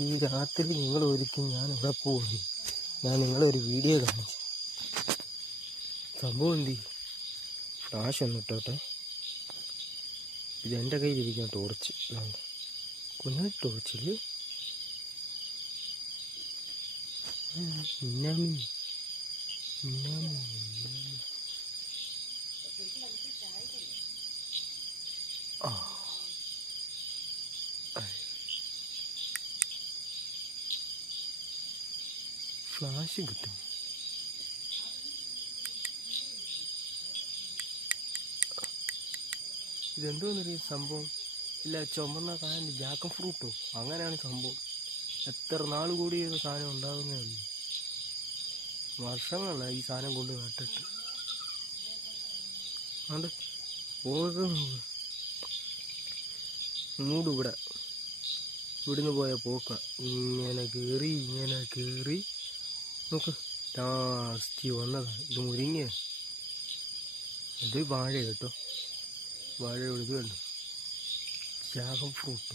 ഈ രാത്രി നിങ്ങൾ ഒരിക്കലും ഞാൻ ഇവിടെ പോകും. ഞാൻ നിങ്ങളൊരു വീഡിയോ കാണിച്ചു. സംഭവം എന്തി ഫ്ലാഷ് ഒന്ന് ഇട്ടോട്ടെ. ഇതെൻ്റെ കയ്യിലിരിക്കുന്ന ടോർച്ച്. കുഞ്ഞ ടോർച്ചിൽ ഫ്ലാഷ് കിട്ടും. ഇതെന്തോന്നൊരു സംഭവം. ഇല്ല, ചുമന്ന കായൽ ജാക്കൻ ഫ്രൂട്ടോ അങ്ങനെയാണ് സംഭവം. എത്ര നാൾ കൂടി ഒരു സാധനം ഉണ്ടാകുന്നേ ഉള്ളൂ. വർഷങ്ങളല്ല ഈ സാധനം കൊണ്ട് നട്ടിട്ട്. അത് പോകെ മൂട് ഇവിടെ ഇവിടുന്ന് പോയ പോക്ക ഇങ്ങനെ കയറി നോക്ക്. ലാസ്റ്റ് വന്നതാ. ഇത് മുരിങ്ങ, ഇത് വാഴ കേട്ടോ. വാഴ ഇത് കണ്ടു, ജാഗം ഫ്രൂട്ട്.